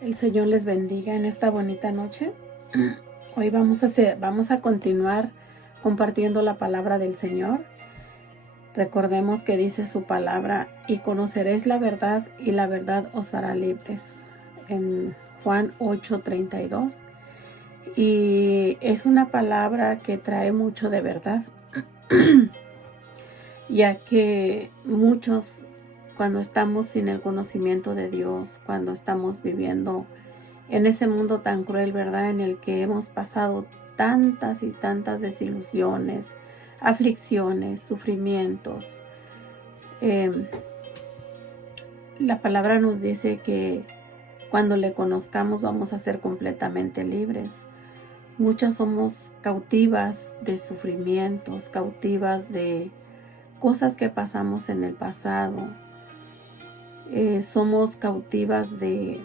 El Señor les bendiga en esta bonita noche. Hoy vamos a continuar compartiendo la palabra del Señor. Recordemos que dice su palabra: y conoceréis la verdad, y la verdad os hará libres, en Juan 8:32. Y es una palabra que trae mucho de verdad, ya que muchos, cuando estamos sin el conocimiento de Dios, cuando estamos viviendo en ese mundo tan cruel, ¿verdad?, en el que hemos pasado tantas y tantas desilusiones, aflicciones, sufrimientos. La palabra nos dice que cuando le conozcamos vamos a ser completamente libres. Muchas somos cautivas de sufrimientos, cautivas de cosas que pasamos en el pasado. Somos cautivas de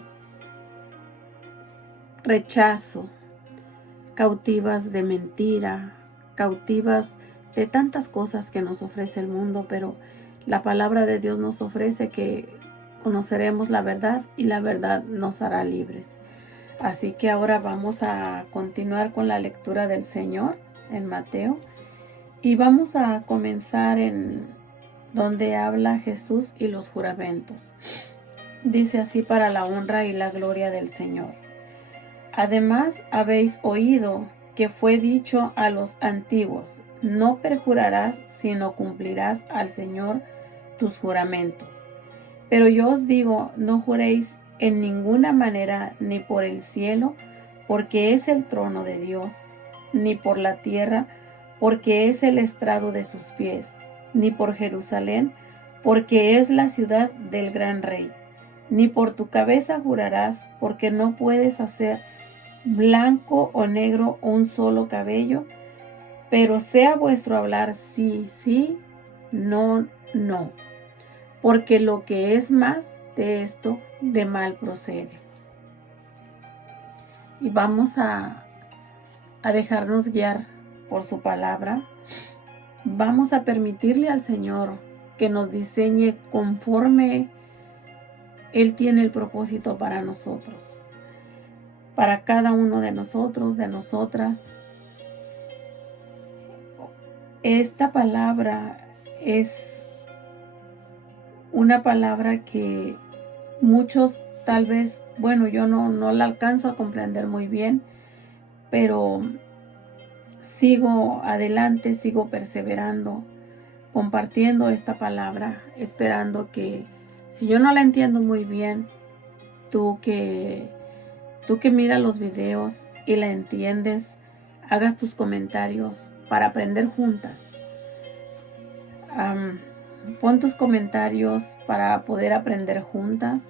rechazo, cautivas de mentira, cautivas de tantas cosas que nos ofrece el mundo, pero la palabra de Dios nos ofrece que conoceremos la verdad y la verdad nos hará libres. Así que ahora vamos a continuar con la lectura del Señor en Mateo, y vamos a comenzar en donde habla Jesús y los juramentos. Dice así: para la honra y la gloria del Señor. Además, habéis oído que fue dicho a los antiguos: no perjurarás, sino cumplirás al Señor tus juramentos. Pero yo os digo, no juréis en ninguna manera, ni por el cielo, porque es el trono de Dios, ni por la tierra, porque es el estrado de sus pies, ni por Jerusalén, porque es la ciudad del gran rey. Ni por tu cabeza jurarás, porque no puedes hacer blanco o negro un solo cabello, pero sea vuestro hablar sí, sí, no, no, porque lo que es más de esto, de mal procede. Y vamos a dejarnos guiar por su palabra. Vamos a permitirle al Señor que nos diseñe conforme Él tiene el propósito para nosotros, para cada uno de nosotros, de nosotras. Esta palabra es una palabra que muchos tal vez, bueno, yo no la alcanzo a comprender muy bien, pero sigo adelante, sigo perseverando, compartiendo esta palabra, esperando que, si yo no la entiendo muy bien, tú que miras los videos y la entiendes, hagas tus comentarios para aprender juntas. Pon tus comentarios para poder aprender juntas.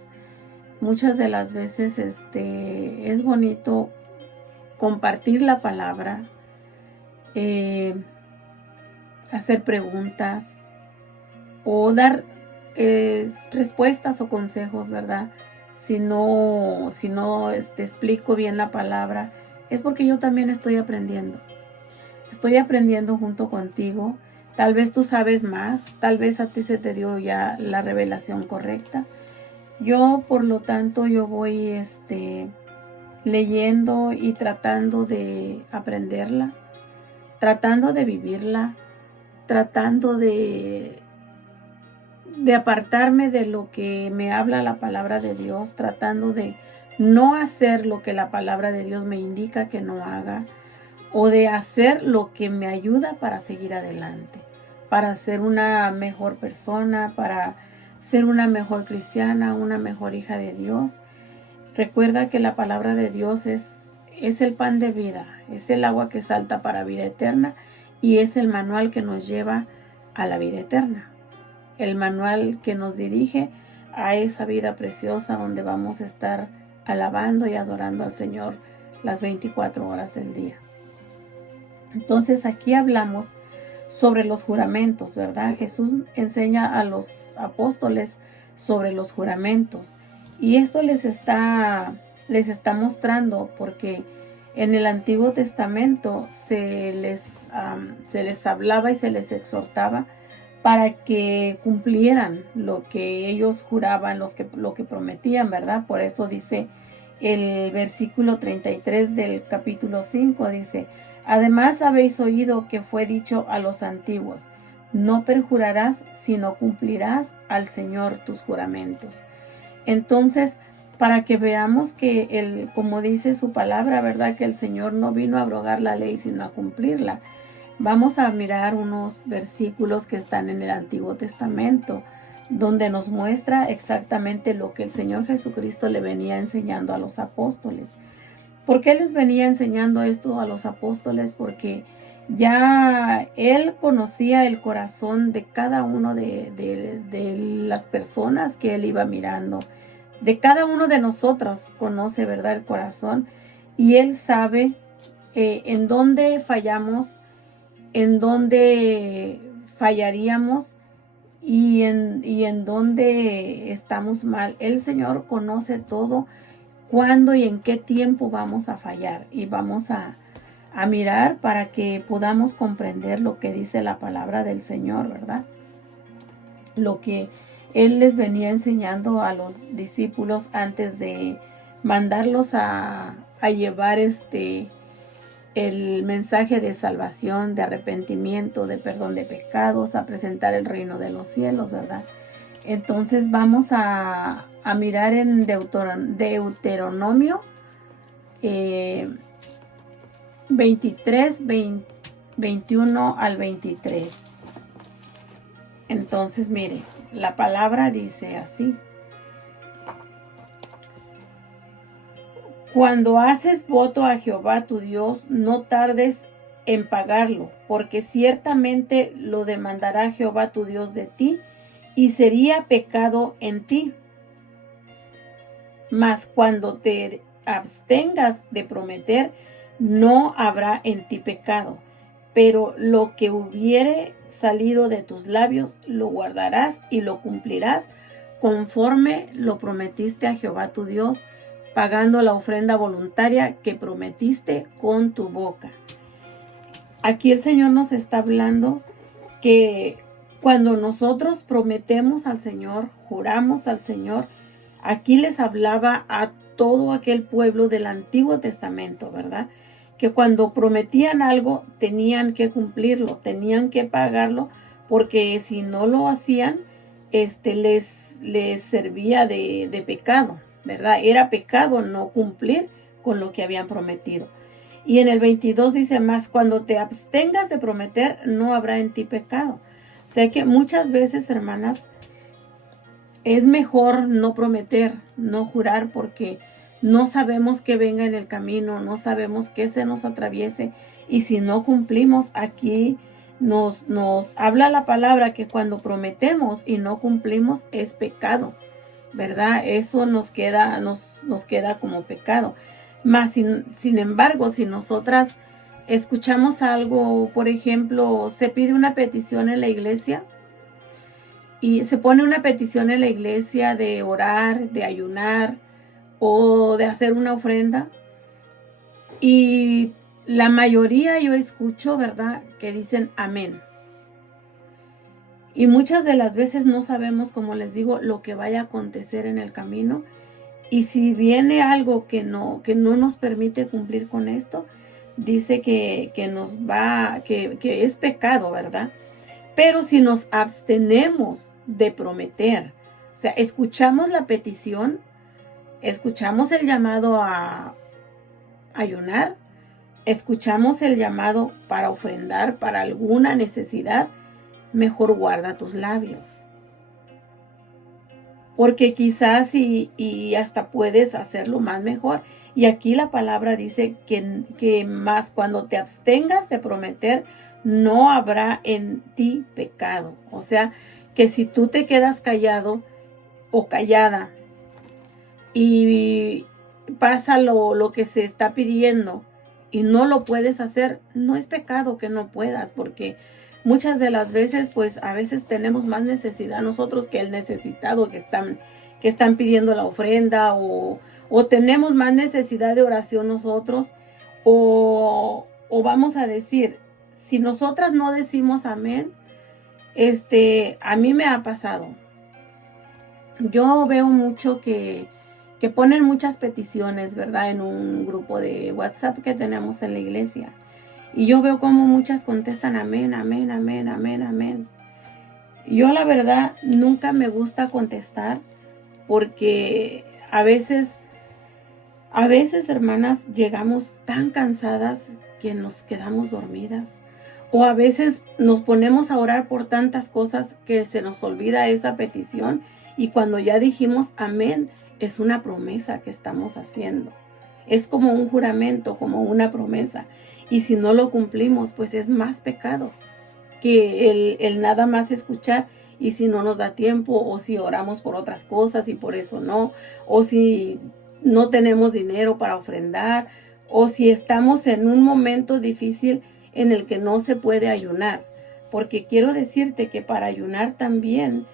Muchas de las veces es bonito compartir la palabra, hacer preguntas o dar respuestas o consejos, ¿verdad? Si no explico bien la palabra, es porque yo también estoy aprendiendo. Estoy aprendiendo junto contigo. Tal vez tú sabes más, tal vez a ti se te dio ya la revelación correcta. Yo, por lo tanto, yo voy leyendo y tratando de aprenderla, tratando de vivirla, tratando de apartarme de lo que me habla la palabra de Dios, tratando de no hacer lo que la palabra de Dios me indica que no haga, o de hacer lo que me ayuda para seguir adelante, para ser una mejor persona, para ser una mejor cristiana, una mejor hija de Dios. Recuerda que la palabra de Dios es el pan de vida, es el agua que salta para vida eterna, y es el manual que nos lleva a la vida eterna, el manual que nos dirige a esa vida preciosa donde vamos a estar alabando y adorando al Señor las 24 horas del día. Entonces aquí hablamos sobre los juramentos, ¿verdad? Jesús enseña a los apóstoles sobre los juramentos, y esto les está mostrando porque en el Antiguo Testamento se les hablaba y se les exhortaba para que cumplieran lo que ellos juraban, lo que prometían, ¿verdad? Por eso dice el versículo 33 del capítulo 5 dice: además habéis oído que fue dicho a los antiguos, no perjurarás, sino cumplirás al Señor tus juramentos. Entonces, para que veamos que como dice su palabra, ¿verdad? Que el Señor no vino a abrogar la ley, sino a cumplirla. Vamos a mirar unos versículos que están en el Antiguo Testamento, donde nos muestra exactamente lo que el Señor Jesucristo le venía enseñando a los apóstoles. ¿Por qué les venía enseñando esto a los apóstoles? Porque ya Él conocía el corazón de cada uno de las personas que Él iba mirando. De cada uno de nosotros conoce, ¿verdad?, el corazón. Y Él sabe en dónde fallamos, en dónde fallaríamos y en dónde estamos mal. El Señor conoce todo, cuándo y en qué tiempo vamos a fallar, y vamos a mirar para que podamos comprender lo que dice la palabra del Señor, ¿verdad? Lo que Él les venía enseñando a los discípulos antes de mandarlos a llevar el mensaje de salvación, de arrepentimiento, de perdón de pecados, a presentar el reino de los cielos, ¿verdad? Entonces vamos a mirar en Deuteronomio 23, 21 al 23. Entonces, mire, la palabra dice así: cuando haces voto a Jehová tu Dios, no tardes en pagarlo, porque ciertamente lo demandará Jehová tu Dios de ti, y sería pecado en ti. Mas cuando te abstengas de prometer, no habrá en ti pecado, pero lo que hubiere salido de tus labios lo guardarás y lo cumplirás conforme lo prometiste a Jehová tu Dios, pagando la ofrenda voluntaria que prometiste con tu boca. Aquí el Señor nos está hablando que cuando nosotros prometemos al Señor, juramos al Señor, aquí les hablaba a todo aquel pueblo del Antiguo Testamento, ¿verdad? Que cuando prometían algo tenían que cumplirlo, tenían que pagarlo, porque si no lo hacían, les servía de pecado, ¿verdad? Era pecado no cumplir con lo que habían prometido. Y en el 22 dice: más cuando te abstengas de prometer, no habrá en ti pecado. O sea que muchas veces, hermanas, es mejor no prometer, no jurar, porque no sabemos qué venga en el camino, no sabemos qué se nos atraviese. Y si no cumplimos, aquí nos habla la palabra que cuando prometemos y no cumplimos es pecado, ¿verdad? Eso nos queda como pecado. Mas, sin embargo, si nosotras escuchamos algo, por ejemplo, se pide una petición en la iglesia, y se pone una petición en la iglesia de orar, de ayunar o de hacer una ofrenda, y la mayoría yo escucho, ¿verdad?, que dicen amén. Y muchas de las veces no sabemos, como les digo, lo que vaya a acontecer en el camino. Y si viene algo que no nos permite cumplir con esto, dice que es pecado, ¿verdad? Pero si nos abstenemos de prometer, o sea, escuchamos la petición, escuchamos el llamado a ayunar, escuchamos el llamado para ofrendar para alguna necesidad, mejor guarda tus labios. Porque quizás y hasta puedes hacerlo más mejor. Y aquí la palabra dice que más cuando te abstengas de prometer, no habrá en ti pecado. O sea, que si tú te quedas callado o callada y pasa lo que se está pidiendo y no lo puedes hacer, no es pecado que no puedas, porque muchas de las veces, pues a veces tenemos más necesidad nosotros que el necesitado que están pidiendo la ofrenda, o tenemos más necesidad de oración nosotros, o vamos a decir, si nosotras no decimos amén, a mí me ha pasado. Yo veo mucho que que ponen muchas peticiones, ¿verdad? En un grupo de WhatsApp que tenemos en la iglesia. Y yo veo como muchas contestan amén, amén, amén, amén, amén. Yo la verdad nunca me gusta contestar porque a veces, hermanas, llegamos tan cansadas que nos quedamos dormidas. O a veces nos ponemos a orar por tantas cosas que se nos olvida esa petición. Y cuando ya dijimos amén, es una promesa que estamos haciendo. Es como un juramento, como una promesa. Y si no lo cumplimos, pues es más pecado que el nada más escuchar. Y si no nos da tiempo, o si oramos por otras cosas y por eso no, o si no tenemos dinero para ofrendar, o si estamos en un momento difícil en el que no se puede ayunar. Porque quiero decirte que para ayunar también,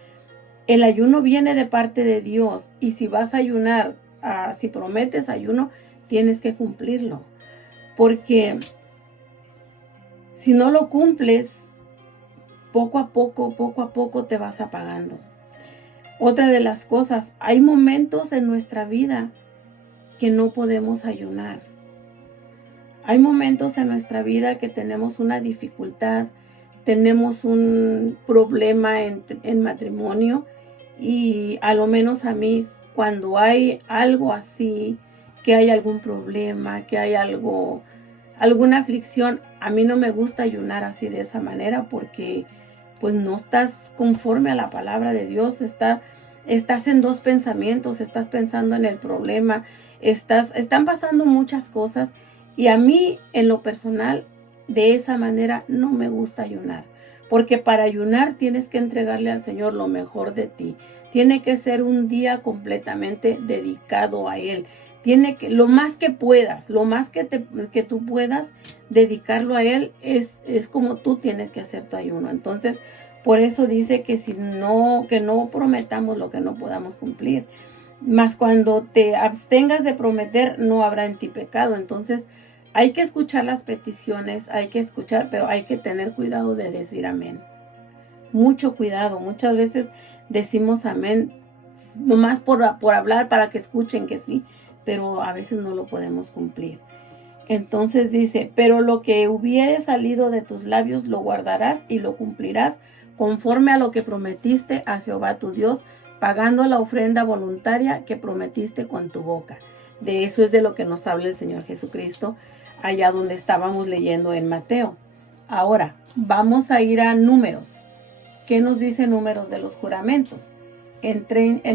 el ayuno viene de parte de Dios. Y si vas a ayunar, si prometes ayuno, tienes que cumplirlo. Porque si no lo cumples, poco a poco te vas apagando. Otra de las cosas, hay momentos en nuestra vida que no podemos ayunar. Hay momentos en nuestra vida que tenemos una dificultad, tenemos un problema en matrimonio, y a lo menos a mí, cuando hay algo así, que hay algún problema, que hay alguna aflicción, a mí no me gusta ayunar así de esa manera, porque pues no estás conforme a la palabra de Dios. Estás en dos pensamientos, estás pensando en el problema, están pasando muchas cosas, y a mí en lo personal de esa manera no me gusta ayunar, porque para ayunar tienes que entregarle al Señor lo mejor de ti. Tiene que ser un día completamente dedicado a Él. Tiene que, lo más que puedas, lo más que tú puedas dedicarlo a Él, es como tú tienes que hacer tu ayuno. Entonces, por eso dice que que no prometamos lo que no podamos cumplir. Mas cuando te abstengas de prometer, no habrá en ti pecado. Entonces, hay que escuchar las peticiones, hay que escuchar, pero hay que tener cuidado de decir amén. Mucho cuidado. Muchas veces decimos amén nomás por hablar, para que escuchen que sí, pero a veces no lo podemos cumplir. Entonces dice, pero lo que hubiere salido de tus labios lo guardarás y lo cumplirás conforme a lo que prometiste a Jehová tu Dios, pagando la ofrenda voluntaria que prometiste con tu boca. De eso es de lo que nos habla el Señor Jesucristo, allá donde estábamos leyendo en Mateo. Ahora, vamos a ir a Números. ¿Qué nos dice Números de los juramentos? En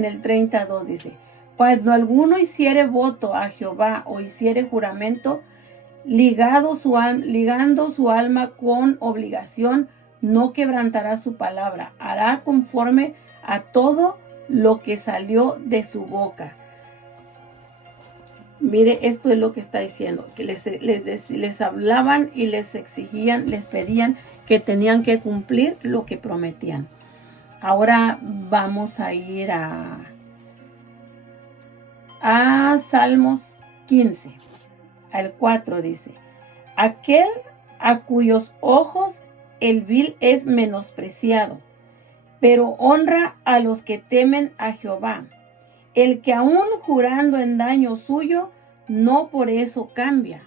el 32 dice, cuando alguno hiciere voto a Jehová o hiciere juramento, ligando su alma con obligación, no quebrantará su palabra, hará conforme a todo lo que salió de su boca. Mire, esto es lo que está diciendo, que les hablaban y les exigían, les pedían que tenían que cumplir lo que prometían. Ahora vamos a ir a Salmos 15, al 4 dice, aquel a cuyos ojos el vil es menospreciado, pero honra a los que temen a Jehová. El que aún jurando en daño suyo, no por eso cambia.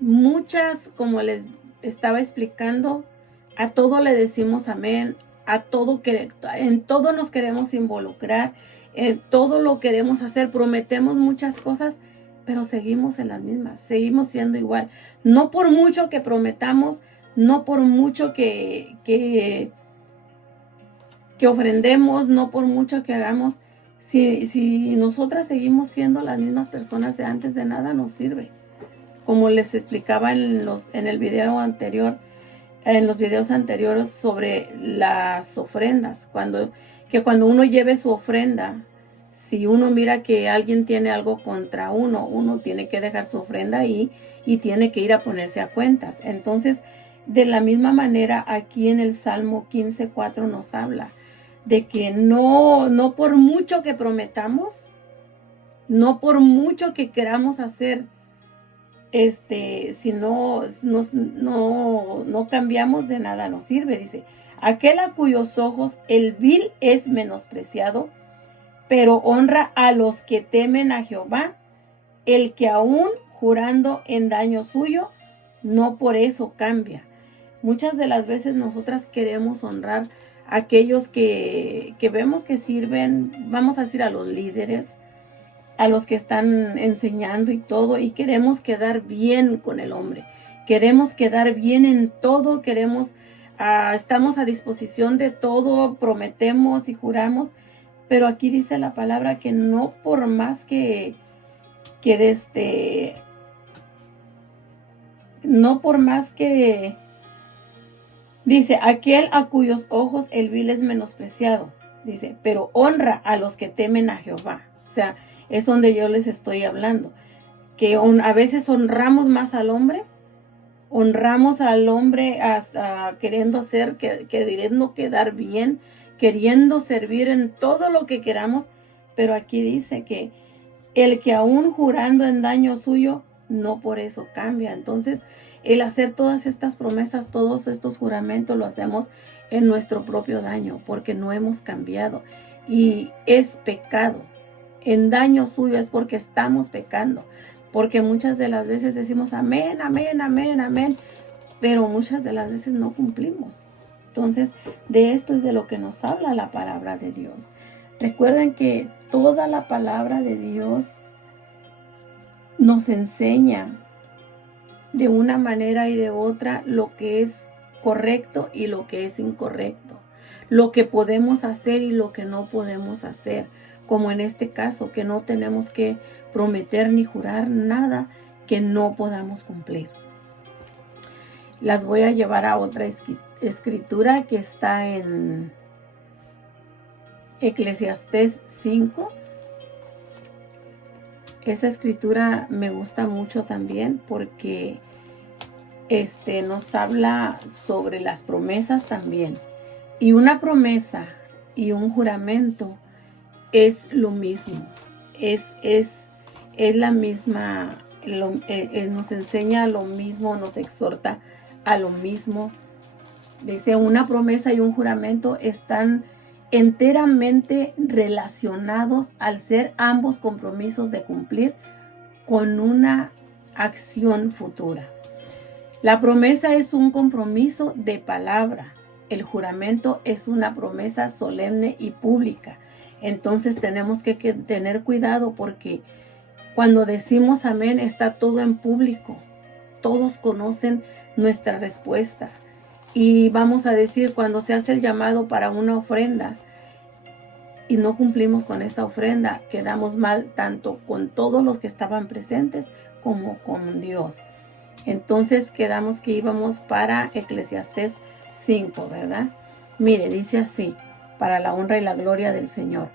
Muchas, como les estaba explicando, a todo le decimos amén, en todo nos queremos involucrar, en todo lo queremos hacer, prometemos muchas cosas, pero seguimos en las mismas, seguimos siendo igual. No por mucho que prometamos, no por mucho que ofrendemos, no por mucho que hagamos, si nosotras seguimos siendo las mismas personas de antes, de nada nos sirve. Como les explicaba en los videos anteriores sobre las ofrendas, cuando uno lleve su ofrenda, si uno mira que alguien tiene algo contra uno tiene que dejar su ofrenda ahí y tiene que ir a ponerse a cuentas. Entonces, de la misma manera, aquí en el Salmo 15:4 nos habla de que no por mucho que prometamos, no por mucho que queramos hacer, si no cambiamos, de nada nos sirve. Dice, aquel a cuyos ojos el vil es menospreciado, pero honra a los que temen a Jehová, el que aún jurando en daño suyo, no por eso cambia. Muchas de las veces nosotras queremos honrar a aquellos que vemos que sirven, vamos a decir a los líderes, a los que están enseñando y todo, y queremos quedar bien con el hombre. Queremos quedar bien en todo, estamos a disposición de todo, prometemos y juramos, pero aquí dice la palabra que no por más no por más que, dice, aquel a cuyos ojos el vil es menospreciado, dice, pero honra a los que temen a Jehová. O sea, es donde yo les estoy hablando, que a veces honramos más al hombre, honramos al hombre hasta queriendo queriendo quedar bien, queriendo servir en todo lo que queramos, pero aquí dice que el que aún jurando en daño suyo, no por eso cambia. Entonces, el hacer todas estas promesas, todos estos juramentos, lo hacemos en nuestro propio daño, porque no hemos cambiado. Y es pecado. En daño suyo es porque estamos pecando. Porque muchas de las veces decimos amén, amén, amén, amén, pero muchas de las veces no cumplimos. Entonces, de esto es de lo que nos habla la palabra de Dios. Recuerden que toda la palabra de Dios nos enseña de una manera y de otra lo que es correcto y lo que es incorrecto, lo que podemos hacer y lo que no podemos hacer, como en este caso, que no tenemos que prometer ni jurar nada que no podamos cumplir. Las voy a llevar a otra escritura que está en Eclesiastés 5. Esa escritura me gusta mucho también porque nos habla sobre las promesas también. Y una promesa y un juramento es lo mismo. Es la misma, nos enseña lo mismo, nos exhorta a lo mismo. Dice, una promesa y un juramento están enteramente relacionados al ser ambos compromisos de cumplir con una acción futura. La promesa es un compromiso de palabra. El juramento es una promesa solemne y pública. Entonces tenemos que tener cuidado porque cuando decimos amén está todo en público. Todos conocen nuestra respuesta. Y vamos a decir, cuando se hace el llamado para una ofrenda y no cumplimos con esa ofrenda, quedamos mal tanto con todos los que estaban presentes como con Dios. Entonces quedamos que íbamos para Eclesiastés 5, ¿verdad? Mire, dice así, para la honra y la gloria del Señor.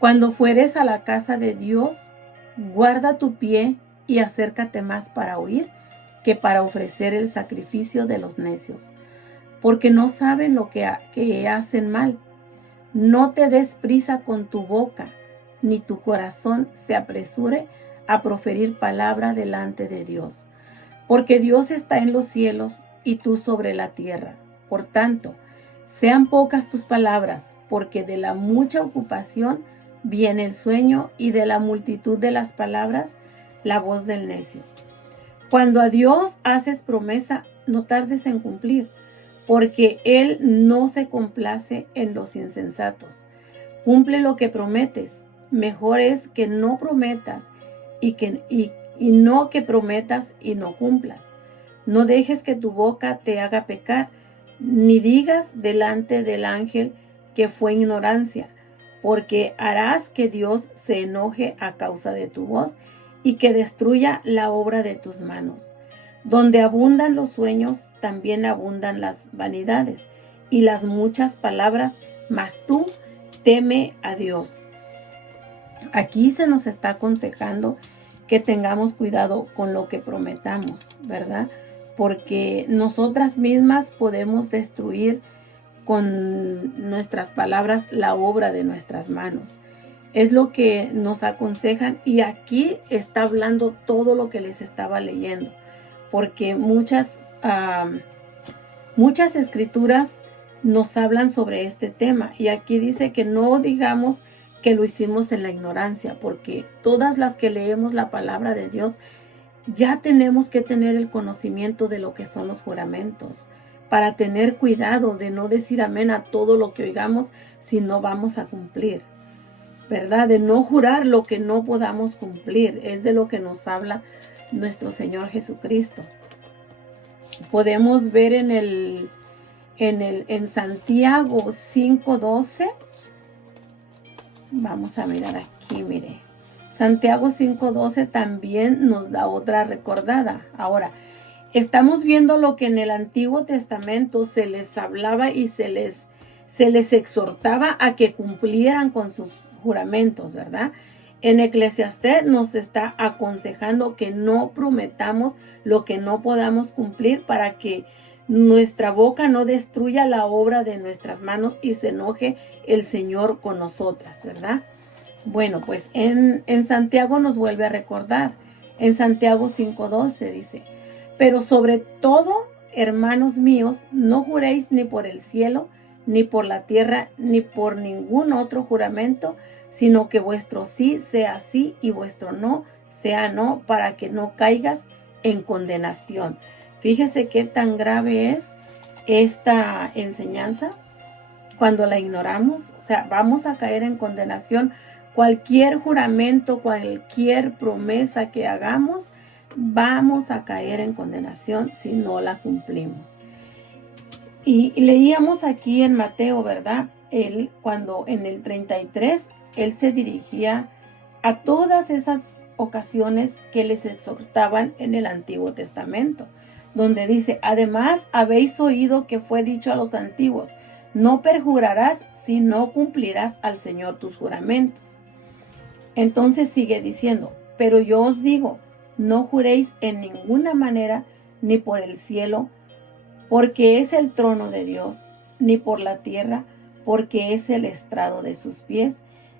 Cuando fueres a la casa de Dios, guarda tu pie y acércate más para oír que para ofrecer el sacrificio de los necios, porque no saben lo que hacen mal. No te des prisa con tu boca, ni tu corazón se apresure a proferir palabra delante de Dios, porque Dios está en los cielos y tú sobre la tierra. Por tanto, sean pocas tus palabras, porque de la mucha ocupación viene el sueño, y de la multitud de las palabras la voz del necio. Cuando a Dios haces promesa, no tardes en cumplir, porque Él no se complace en los insensatos. Cumple lo que prometes. Mejor es que no prometas y no que prometas y no cumplas. No dejes que tu boca te haga pecar, ni digas delante del ángel que fue ignorancia, porque harás que Dios se enoje a causa de tu voz y que destruya la obra de tus manos. Donde abundan los sueños, también abundan las vanidades y las muchas palabras, mas tú teme a Dios. Aquí se nos está aconsejando que tengamos cuidado con lo que prometamos, ¿verdad? Porque nosotras mismas podemos destruir con nuestras palabras la obra de nuestras manos. Es lo que nos aconsejan, y aquí está hablando todo lo que les estaba leyendo, porque muchas escrituras nos hablan sobre este tema, y aquí dice que no digamos que lo hicimos en la ignorancia, porque todas las que leemos la palabra de Dios, ya tenemos que tener el conocimiento de lo que son los juramentos, para tener cuidado de no decir amén a todo lo que oigamos si no vamos a cumplir, ¿verdad? De no jurar lo que no podamos cumplir. Es de lo que nos habla nuestro Señor Jesucristo. Podemos ver en Santiago 5:12. Vamos a mirar aquí, mire. Santiago 5:12 también nos da otra recordada. Ahora, estamos viendo lo que en el Antiguo Testamento se les hablaba y se les exhortaba a que cumplieran con sus juramentos, ¿verdad? En Eclesiastés nos está aconsejando que no prometamos lo que no podamos cumplir, para que nuestra boca no destruya la obra de nuestras manos y se enoje el Señor con nosotras, ¿verdad? Bueno, pues en Santiago nos vuelve a recordar. En Santiago 5:12 dice: pero sobre todo, hermanos míos, no juréis ni por el cielo, ni por la tierra, ni por ningún otro juramento, sino que vuestro sí sea sí y vuestro no sea no, para que no caigas en condenación. Fíjese qué tan grave es esta enseñanza cuando la ignoramos. O sea, vamos a caer en condenación. Cualquier juramento, cualquier promesa que hagamos, vamos a caer en condenación si no la cumplimos. Y leíamos aquí en Mateo, ¿verdad? Él, cuando en el 33, él se dirigía a todas esas ocasiones que les exhortaban en el Antiguo Testamento, donde dice: además habéis oído que fue dicho a los antiguos, no perjurarás si no cumplirás al Señor tus juramentos. Entonces sigue diciendo: pero yo os digo, no juréis en ninguna manera, ni por el cielo, porque es el trono de Dios, ni por la tierra, porque es el estrado de sus pies,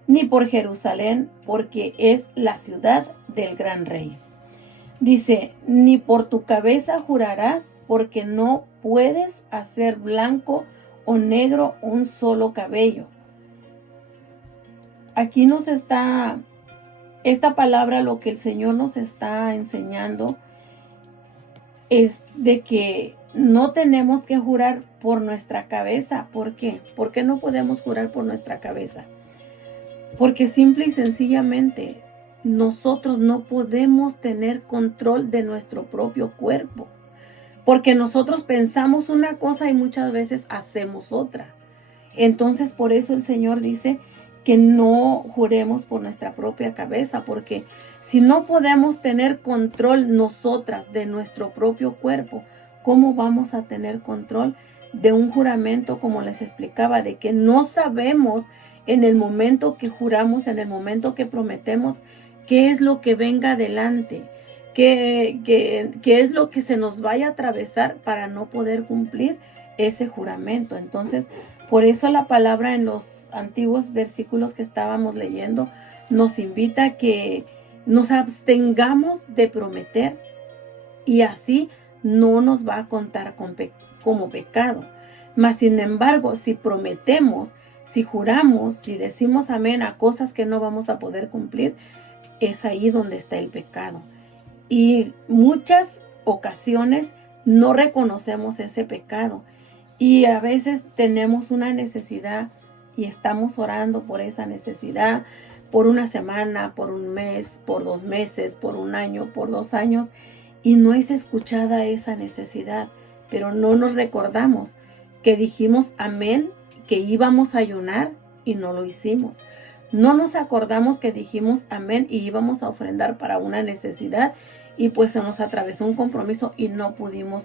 ni por Jerusalén, porque es la ciudad del gran rey. Dice: ni por tu cabeza jurarás, porque no puedes hacer blanco o negro un solo cabello. Aquí nos está, esta palabra, lo que el Señor nos está enseñando es de que no tenemos que jurar por nuestra cabeza. ¿Por qué? ¿Por qué no podemos jurar por nuestra cabeza? Porque simple y sencillamente nosotros no podemos tener control de nuestro propio cuerpo. Porque nosotros pensamos una cosa y muchas veces hacemos otra. Entonces, por eso el Señor dice que no juremos por nuestra propia cabeza, porque si no podemos tener control nosotras de nuestro propio cuerpo, ¿cómo vamos a tener control de un juramento? Como les explicaba, de que no sabemos en el momento que juramos, en el momento que prometemos, qué es lo que venga adelante, qué es lo que se nos vaya a atravesar para no poder cumplir ese juramento. Entonces, por eso la palabra en los antiguos versículos que estábamos leyendo nos invita a que nos abstengamos de prometer, y así no nos va a contar como pecado. Mas sin embargo, si prometemos, si juramos, si decimos amén a cosas que no vamos a poder cumplir, es ahí donde está el pecado. Y muchas ocasiones no reconocemos ese pecado. Y a veces tenemos una necesidad y estamos orando por esa necesidad por una semana, por un mes, por 2 meses, por un año, por 2 años, y no es escuchada esa necesidad, pero no nos recordamos que dijimos amén, que íbamos a ayunar y no lo hicimos. No nos acordamos que dijimos amén y íbamos a ofrendar para una necesidad, y pues se nos atravesó un compromiso y no pudimos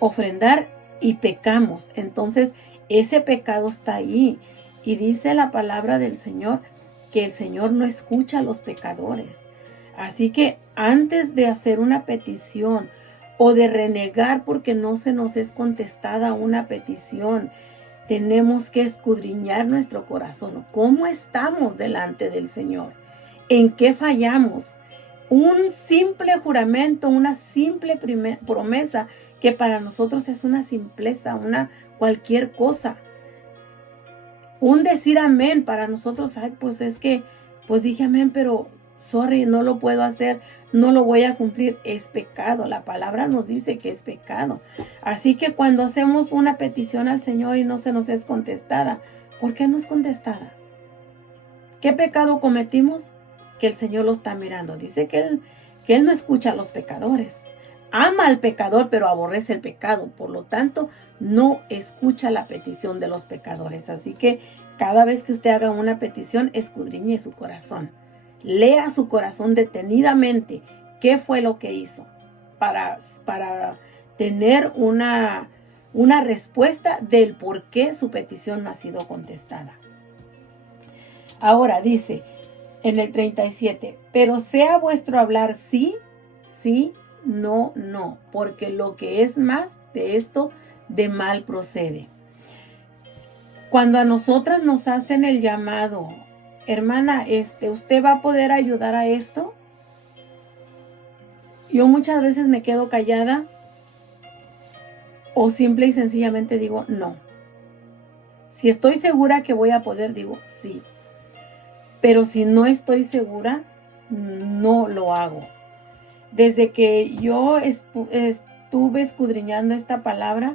ofrendar y pecamos. Entonces ese pecado está ahí, y dice la palabra del Señor que el Señor no escucha a los pecadores. Así que antes de hacer una petición o de renegar porque no se nos es contestada una petición, tenemos que escudriñar nuestro corazón. ¿Cómo estamos delante del Señor? ¿En qué fallamos? Un simple juramento, una simple promesa, que para nosotros es una simpleza, una cualquier cosa. un decir amén para nosotros, ay, pues es que, pues dije amén, pero sorry, no lo puedo hacer, no lo voy a cumplir, es pecado. La palabra nos dice que es pecado. Así que cuando hacemos una petición al Señor y no se nos es contestada, ¿por qué no es contestada? ¿Qué pecado cometimos? Que el Señor lo está mirando. Dice que Él no escucha a los pecadores. Ama al pecador, pero aborrece el pecado. Por lo tanto, no escucha la petición de los pecadores. Así que cada vez que usted haga una petición, escudriñe su corazón. Lea su corazón detenidamente. ¿Qué fue lo que hizo? Para tener una respuesta del por qué su petición no ha sido contestada. Ahora dice en el 37, pero sea vuestro hablar sí, sí, no, no, porque lo que es más de esto, de mal procede. Cuando a nosotras nos hacen el llamado, hermana, ¿usted va a poder ayudar a esto? Yo muchas veces me quedo callada o simple y sencillamente digo no. Si estoy segura que voy a poder, digo sí. Pero si no estoy segura, no lo hago. Desde que yo estuve escudriñando esta palabra,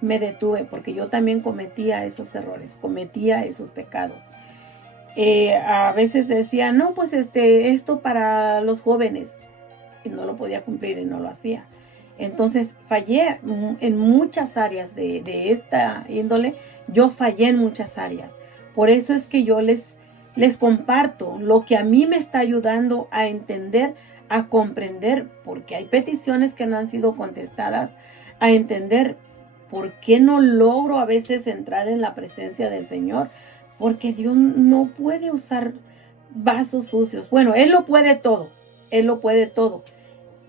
me detuve porque yo también cometía esos errores, cometía esos pecados. A veces decía, no, pues esto para los jóvenes, y no lo podía cumplir y no lo hacía. Entonces fallé en muchas áreas de esta índole, yo fallé en muchas áreas. Por eso es que yo les comparto lo que a mí me está ayudando a entender, a comprender, porque hay peticiones que no han sido contestadas, a entender por qué no logro a veces entrar en la presencia del Señor, porque Dios no puede usar vasos sucios. Bueno, Él lo puede todo,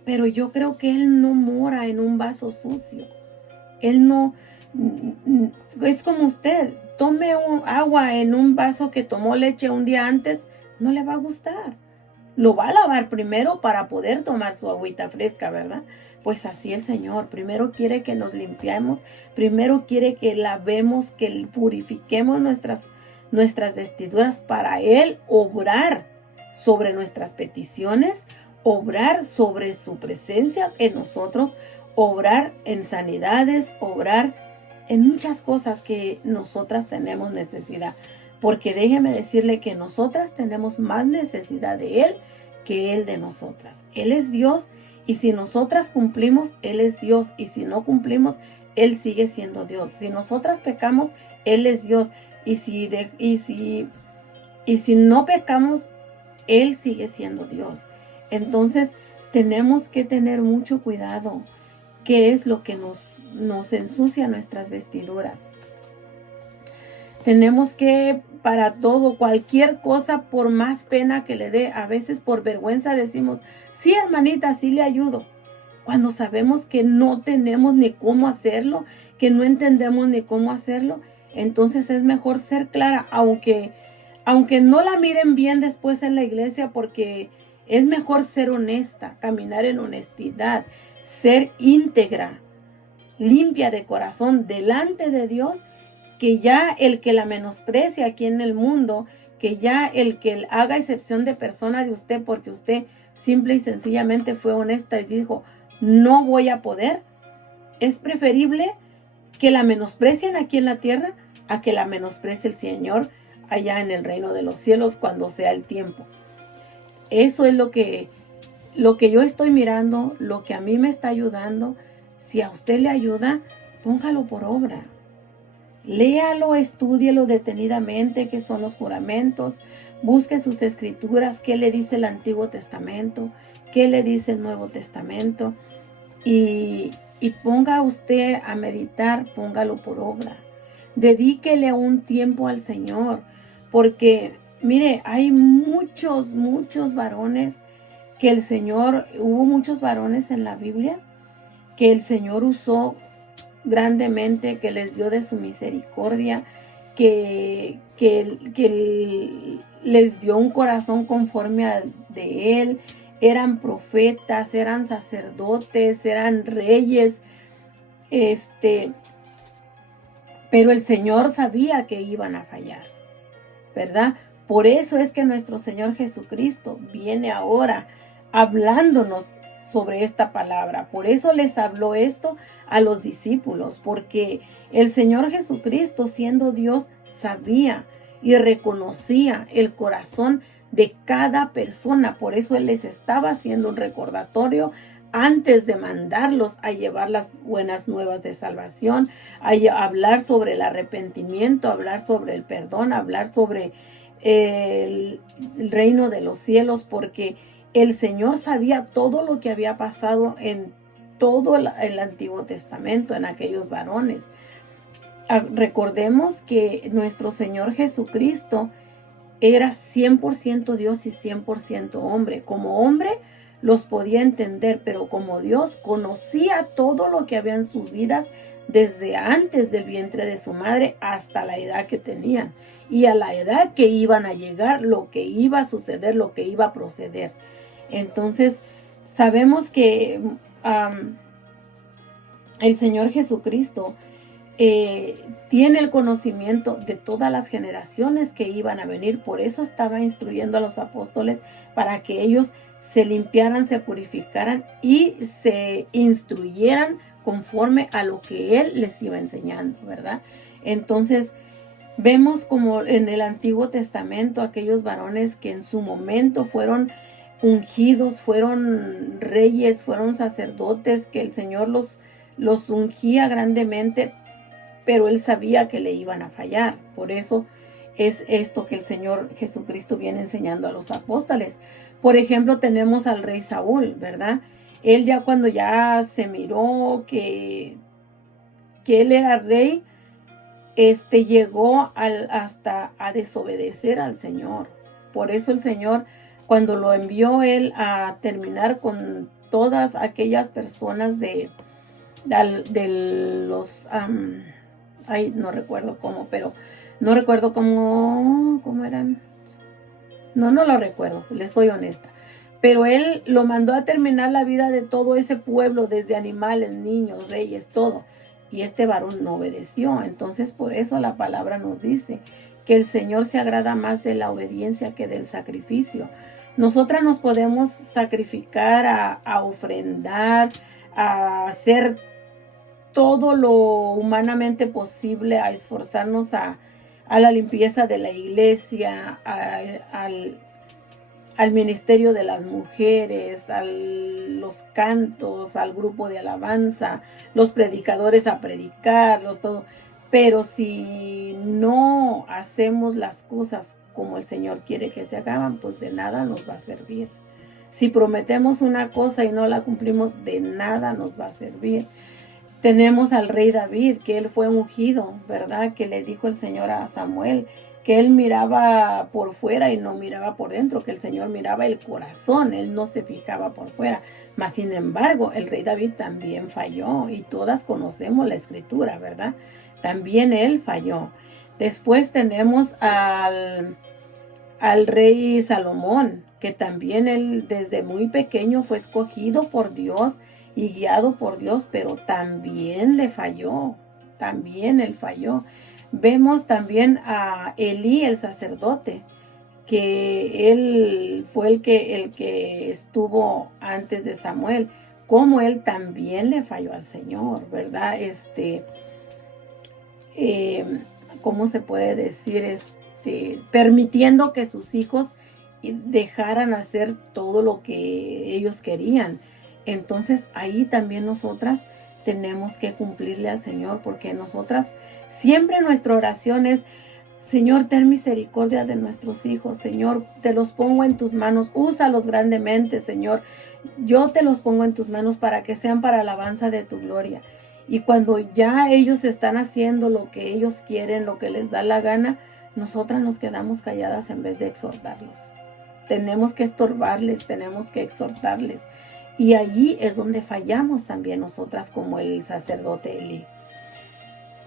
pero yo creo que Él no mora en un vaso sucio. Él no, es como usted, tome agua en un vaso que tomó leche un día antes, no le va a gustar. Lo va a lavar primero para poder tomar su agüita fresca, ¿verdad? Pues así el Señor, primero quiere que nos limpiemos, primero quiere que lavemos, que purifiquemos nuestras vestiduras para Él obrar sobre nuestras peticiones, obrar sobre su presencia en nosotros, obrar en sanidades, obrar en muchas cosas que nosotras tenemos necesidad. Porque déjeme decirle que nosotras tenemos más necesidad de Él que Él de nosotras. Él es Dios y si nosotras cumplimos, Él es Dios. Y si no cumplimos, Él sigue siendo Dios. Si nosotras pecamos, Él es Dios. Y si no pecamos, Él sigue siendo Dios. Entonces, tenemos que tener mucho cuidado. ¿Qué es lo que nos ensucia nuestras vestiduras? Tenemos que, para todo, cualquier cosa, por más pena que le dé, a veces por vergüenza decimos, sí, hermanita, sí le ayudo. Cuando sabemos que no tenemos ni cómo hacerlo, que no entendemos ni cómo hacerlo, entonces es mejor ser clara, aunque no la miren bien después en la iglesia, porque es mejor ser honesta, caminar en honestidad, ser íntegra, limpia de corazón delante de Dios, que ya el que la menosprecia aquí en el mundo, que ya el que haga excepción de persona de usted porque usted simple y sencillamente fue honesta y dijo, no voy a poder, es preferible que la menosprecien aquí en la tierra a que la menosprecie el Señor allá en el reino de los cielos cuando sea el tiempo. Eso es lo que yo estoy mirando, lo que a mí me está ayudando. Si a usted le ayuda, póngalo por obra. Léalo, estúdielo detenidamente, qué son los juramentos, busque sus escrituras, qué le dice el Antiguo Testamento, qué le dice el Nuevo Testamento, y ponga usted a meditar, póngalo por obra. Dedíquele un tiempo al Señor, porque mire, hay muchos varones que el Señor, hubo muchos varones en la Biblia que el Señor usó grandemente, que les dio de su misericordia, que les dio un corazón conforme al de Él. Eran profetas, eran sacerdotes, eran reyes, Pero el Señor sabía que iban a fallar, ¿verdad? Por eso es que nuestro Señor Jesucristo viene ahora hablándonos sobre esta palabra. Por eso les habló esto a los discípulos, porque el Señor Jesucristo, siendo Dios, sabía y reconocía el corazón de cada persona. Por eso Él les estaba haciendo un recordatorio antes de mandarlos a llevar las buenas nuevas de salvación, a hablar sobre el arrepentimiento, hablar sobre el perdón, hablar sobre el reino de los cielos, porque el Señor sabía todo lo que había pasado en todo el Antiguo Testamento, en aquellos varones. Recordemos que nuestro Señor Jesucristo era 100% Dios y 100% hombre. Como hombre los podía entender, pero como Dios conocía todo lo que había en sus vidas desde antes del vientre de su madre hasta la edad que tenían y a la edad que iban a llegar, lo que iba a suceder, lo que iba a proceder. Entonces sabemos que el Señor Jesucristo tiene el conocimiento de todas las generaciones que iban a venir. Por eso estaba instruyendo a los apóstoles para que ellos se limpiaran, se purificaran y se instruyeran conforme a lo que Él les iba enseñando, ¿verdad? Entonces vemos como en el Antiguo Testamento aquellos varones que en su momento fueron ungidos, fueron reyes, fueron sacerdotes, que el Señor los ungía grandemente, pero Él sabía que le iban a fallar. Por eso es esto que el Señor Jesucristo viene enseñando a los apóstoles. Por ejemplo, tenemos al rey Saúl, ¿verdad? Él ya cuando ya se miró que él era rey, llegó hasta a desobedecer al Señor. Por eso el Señor, cuando lo envió Él a terminar con todas aquellas personas de los... no recuerdo cómo, pero no recuerdo cómo eran. No lo recuerdo, les soy honesta. Pero Él lo mandó a terminar la vida de todo ese pueblo, desde animales, niños, reyes, todo. Y este varón no obedeció. Entonces, por eso la palabra nos dice que el Señor se agrada más de la obediencia que del sacrificio. Nosotras nos podemos sacrificar, a ofrendar, a hacer todo lo humanamente posible, a esforzarnos a la limpieza de la iglesia, al ministerio de las mujeres, a los cantos, al grupo de alabanza, los predicadores a predicar, todo. Pero si no hacemos las cosas como el Señor quiere que se hagan, pues de nada nos va a servir. Si prometemos una cosa y no la cumplimos, de nada nos va a servir. Tenemos al rey David, que él fue ungido, ¿verdad? Que le dijo el Señor a Samuel, que él miraba por fuera y no miraba por dentro, que el Señor miraba el corazón, él no se fijaba por fuera. Mas sin embargo, el rey David también falló, y todas conocemos la escritura, ¿verdad? También él falló. Después tenemos al rey Salomón, que también él desde muy pequeño fue escogido por Dios y guiado por Dios, pero también le falló, también él falló. Vemos también a Elí, el sacerdote, que él fue el que estuvo antes de Samuel, como él también le falló al Señor, ¿verdad? ¿Cómo se puede decir? Permitiendo que sus hijos dejaran hacer todo lo que ellos querían. Entonces ahí también nosotras tenemos que cumplirle al Señor, porque nosotras siempre nuestra oración es: Señor, ten misericordia de nuestros hijos. Señor, te los pongo en tus manos, úsalos grandemente, Señor. Yo te los pongo en tus manos para que sean para alabanza de tu gloria. Y cuando ya ellos están haciendo lo que ellos quieren, lo que les da la gana, nosotras nos quedamos calladas en vez de exhortarlos. Tenemos que estorbarles, tenemos que exhortarles. Y allí es donde fallamos también nosotras, como el sacerdote Elí.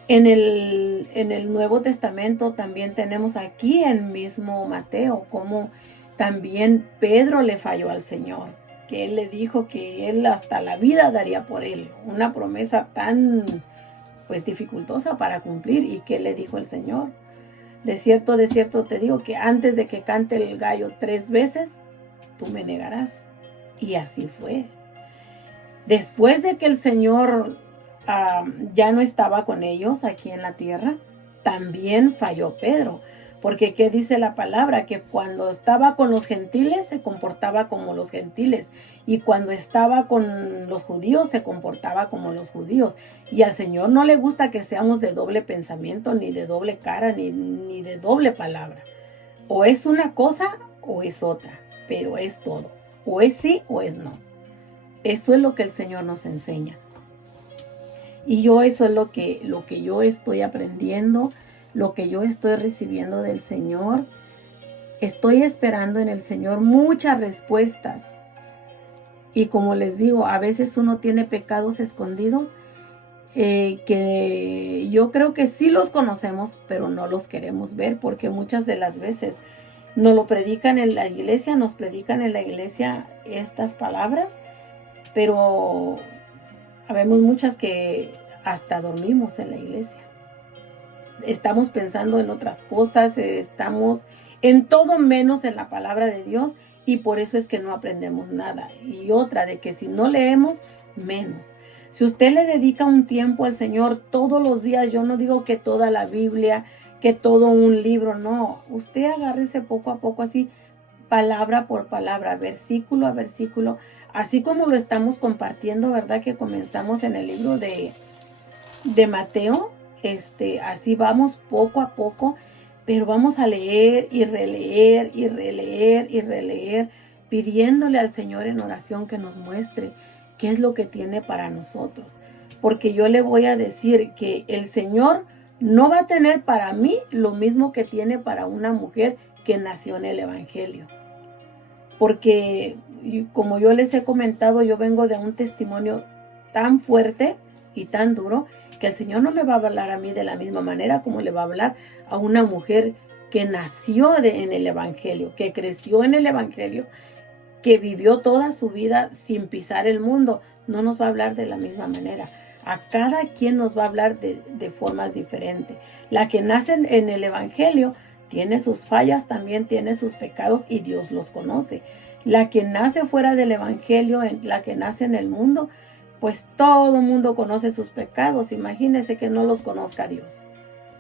En el Nuevo Testamento también tenemos aquí en mismo Mateo, como también Pedro le falló al Señor, que él le dijo que él hasta la vida daría por él. Una promesa tan pues dificultosa para cumplir. ¿Y qué le dijo el Señor? De cierto te digo que antes de que cante el gallo 3 veces, tú me negarás. Y así fue. Después de que el Señor ya no estaba con ellos aquí en la tierra, también falló Pedro. Porque ¿qué dice la palabra? Que cuando estaba con los gentiles se comportaba como los gentiles. Y cuando estaba con los judíos se comportaba como los judíos. Y al Señor no le gusta que seamos de doble pensamiento, ni de doble cara, ni de doble palabra. O es una cosa o es otra. Pero es todo. O es sí o es no. Eso es lo que el Señor nos enseña. Y yo eso es lo que yo estoy aprendiendo, lo que yo estoy recibiendo del Señor. Estoy esperando en el Señor muchas respuestas. Y como les digo, a veces uno tiene pecados escondidos que yo creo que sí los conocemos, pero no los queremos ver, porque muchas de las veces nos lo predican en la iglesia, estas palabras, pero habemos muchas que hasta dormimos en la iglesia. Estamos pensando en otras cosas, estamos en todo menos en la palabra de Dios, y por eso es que no aprendemos nada. Y otra, de que si no leemos, menos. Si usted le dedica un tiempo al Señor todos los días, yo no digo que toda la Biblia, que todo un libro, no. Usted agárrese poco a poco así, palabra por palabra, versículo a versículo, así como lo estamos compartiendo, ¿verdad? Que comenzamos en el libro de Mateo, así vamos poco a poco, pero vamos a leer y releer y releer y releer, pidiéndole al Señor en oración que nos muestre qué es lo que tiene para nosotros. Porque yo le voy a decir que el Señor no va a tener para mí lo mismo que tiene para una mujer que nació en el Evangelio. Porque, como yo les he comentado, yo vengo de un testimonio tan fuerte y tan duro, que el Señor no me va a hablar a mí de la misma manera como le va a hablar a una mujer que nació en el Evangelio, que creció en el Evangelio, que vivió toda su vida sin pisar el mundo. No nos va a hablar de la misma manera. A cada quien nos va a hablar de formas diferentes. La que nace en el Evangelio tiene sus fallas, también tiene sus pecados, y Dios los conoce. La que nace fuera del Evangelio, la que nace en el mundo, pues todo el mundo conoce sus pecados. Imagínense que no los conozca Dios.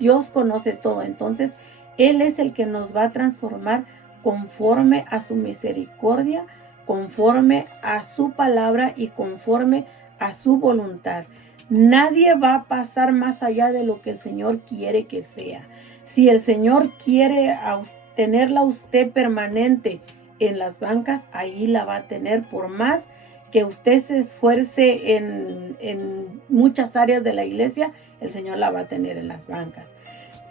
Dios conoce todo. Entonces, Él es el que nos va a transformar conforme a su misericordia, conforme a su palabra y conforme a su voluntad. Nadie va a pasar más allá de lo que el Señor quiere que sea. Si el Señor quiere tenerla a usted permanente en las bancas, ahí la va a tener, por más que usted se esfuerce en muchas áreas de la iglesia, el Señor la va a tener en las bancas.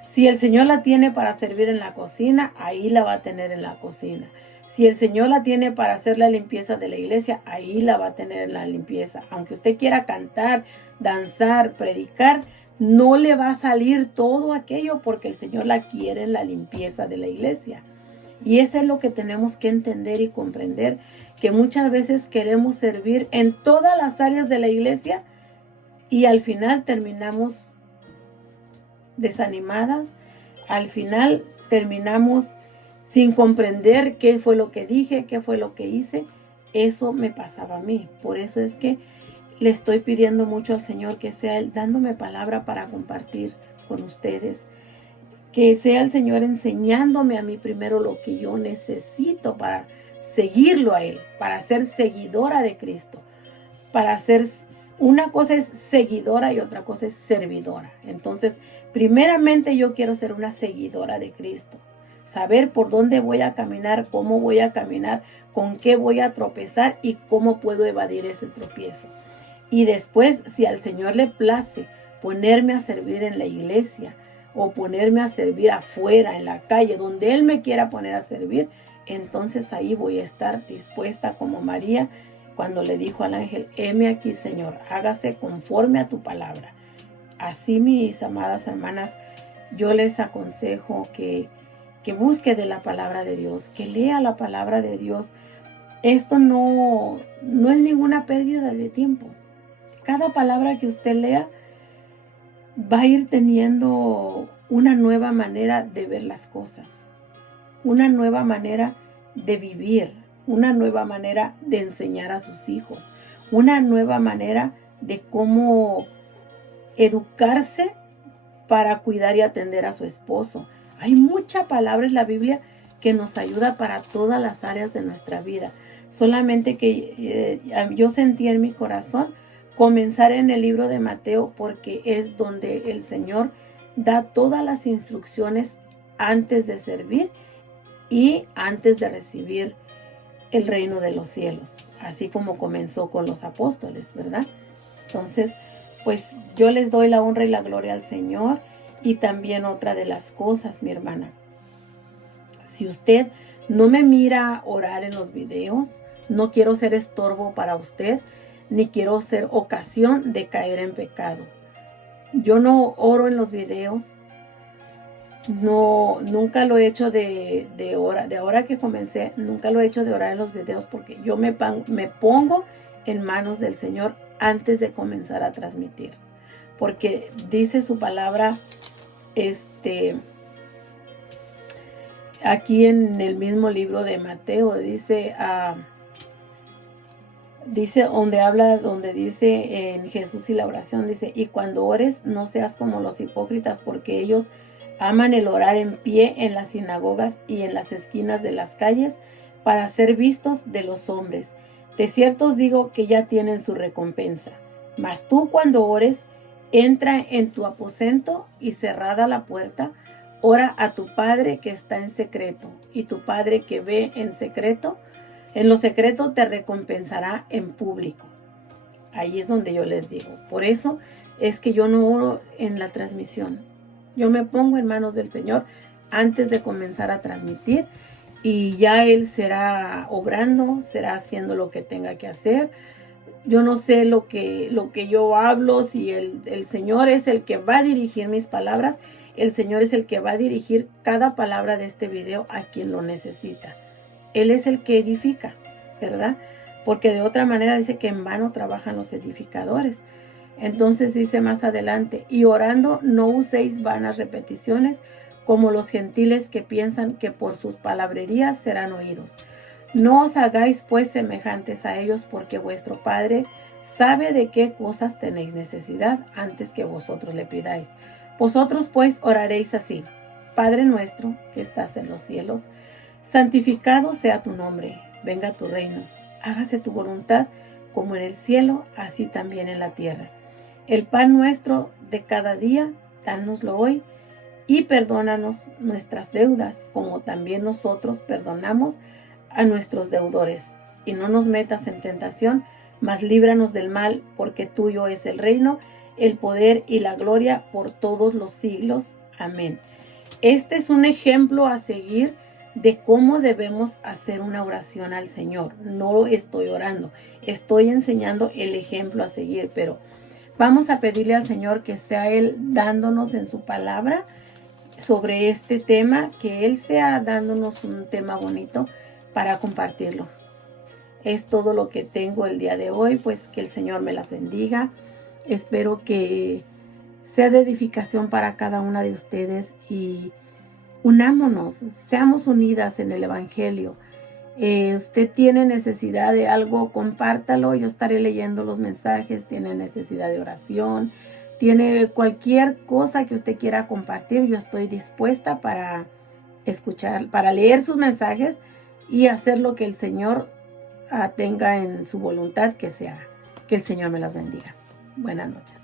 Si el Señor la tiene para servir en la cocina, ahí la va a tener en la cocina. Si el Señor la tiene para hacer la limpieza de la iglesia, ahí la va a tener en la limpieza. Aunque usted quiera cantar, danzar, predicar, no le va a salir todo aquello, porque el Señor la quiere en la limpieza de la iglesia. Y eso es lo que tenemos que entender y comprender, que muchas veces queremos servir en todas las áreas de la iglesia y al final terminamos desanimadas, al final terminamos sin comprender qué fue lo que dije, qué fue lo que hice. Eso me pasaba a mí. Por eso es que le estoy pidiendo mucho al Señor que sea Él dándome palabra para compartir con ustedes, que sea el Señor enseñándome a mí primero lo que yo necesito para seguirlo a Él, para ser seguidora de Cristo. Para ser, una cosa es seguidora y otra cosa es servidora. Entonces, primeramente yo quiero ser una seguidora de Cristo. Saber por dónde voy a caminar, cómo voy a caminar, con qué voy a tropezar y cómo puedo evadir ese tropiezo. Y después, si al Señor le place ponerme a servir en la iglesia o ponerme a servir afuera, en la calle, donde Él me quiera poner a servir, entonces ahí voy a estar dispuesta como María, cuando le dijo al ángel: heme aquí, Señor, hágase conforme a tu palabra. Así, mis amadas hermanas, yo les aconsejo que busque de la palabra de Dios, que lea la palabra de Dios. Esto no es ninguna pérdida de tiempo. Cada palabra que usted lea va a ir teniendo una nueva manera de ver las cosas, una nueva manera de vivir, una nueva manera de enseñar a sus hijos, una nueva manera de cómo educarse para cuidar y atender a su esposo. Hay mucha palabra en la Biblia que nos ayuda para todas las áreas de nuestra vida. Solamente que yo sentí en mi corazón comenzar en el libro de Mateo, porque es donde el Señor da todas las instrucciones antes de servir y antes de recibir el reino de los cielos, así como comenzó con los apóstoles, ¿verdad? Entonces, pues yo les doy la honra y la gloria al Señor. Y también otra de las cosas, mi hermana, si usted no me mira orar en los videos, no quiero ser estorbo para usted, ni quiero ser ocasión de caer en pecado. Yo no oro en los videos, nunca lo he hecho de ahora que comencé, nunca lo he hecho de orar en los videos, porque yo me pongo en manos del Señor antes de comenzar a transmitir, porque dice su palabra, aquí en el mismo libro de Mateo, dice donde dice en Jesús y la oración, dice, y cuando ores no seas como los hipócritas, porque ellos aman el orar en pie en las sinagogas y en las esquinas de las calles para ser vistos de los hombres. De cierto os digo que ya tienen su recompensa. Mas tú, cuando ores, entra en tu aposento y cerrada la puerta, ora a tu Padre que está en secreto, y tu Padre que ve en secreto, en lo secreto te recompensará en público. Ahí es donde yo les digo. Por eso es que yo no oro en la transmisión. Yo me pongo en manos del Señor antes de comenzar a transmitir, y ya Él será obrando, será haciendo lo que tenga que hacer. Yo no sé lo que yo hablo, si el Señor es el que va a dirigir mis palabras. El Señor es el que va a dirigir cada palabra de este video a quien lo necesita. Él es el que edifica, ¿verdad? Porque de otra manera dice que en vano trabajan los edificadores. Entonces dice más adelante, y orando no uséis vanas repeticiones como los gentiles que piensan que por sus palabrerías serán oídos. No os hagáis pues semejantes a ellos, porque vuestro Padre sabe de qué cosas tenéis necesidad antes que vosotros le pidáis. Vosotros pues oraréis así: Padre nuestro que estás en los cielos, santificado sea tu nombre, venga tu reino, hágase tu voluntad como en el cielo, así también en la tierra. El pan nuestro de cada día, dánoslo hoy, y perdónanos nuestras deudas, como también nosotros perdonamos a nuestros deudores. Y no nos metas en tentación, mas líbranos del mal, porque tuyo es el reino, el poder y la gloria por todos los siglos. Amén. Este es un ejemplo a seguir de cómo debemos hacer una oración al Señor. No estoy orando, estoy enseñando el ejemplo a seguir, pero vamos a pedirle al Señor que sea Él dándonos en su palabra sobre este tema, que Él sea dándonos un tema bonito para compartirlo. Es todo lo que tengo el día de hoy, pues que el Señor me las bendiga. Espero que sea de edificación para cada una de ustedes, y unámonos, seamos unidas en el Evangelio. Usted tiene necesidad de algo, compártalo, yo estaré leyendo los mensajes. Tiene necesidad de oración, tiene cualquier cosa que usted quiera compartir, yo estoy dispuesta para escuchar, para leer sus mensajes y hacer lo que el Señor tenga en su voluntad que sea. Que el Señor me las bendiga. Buenas noches.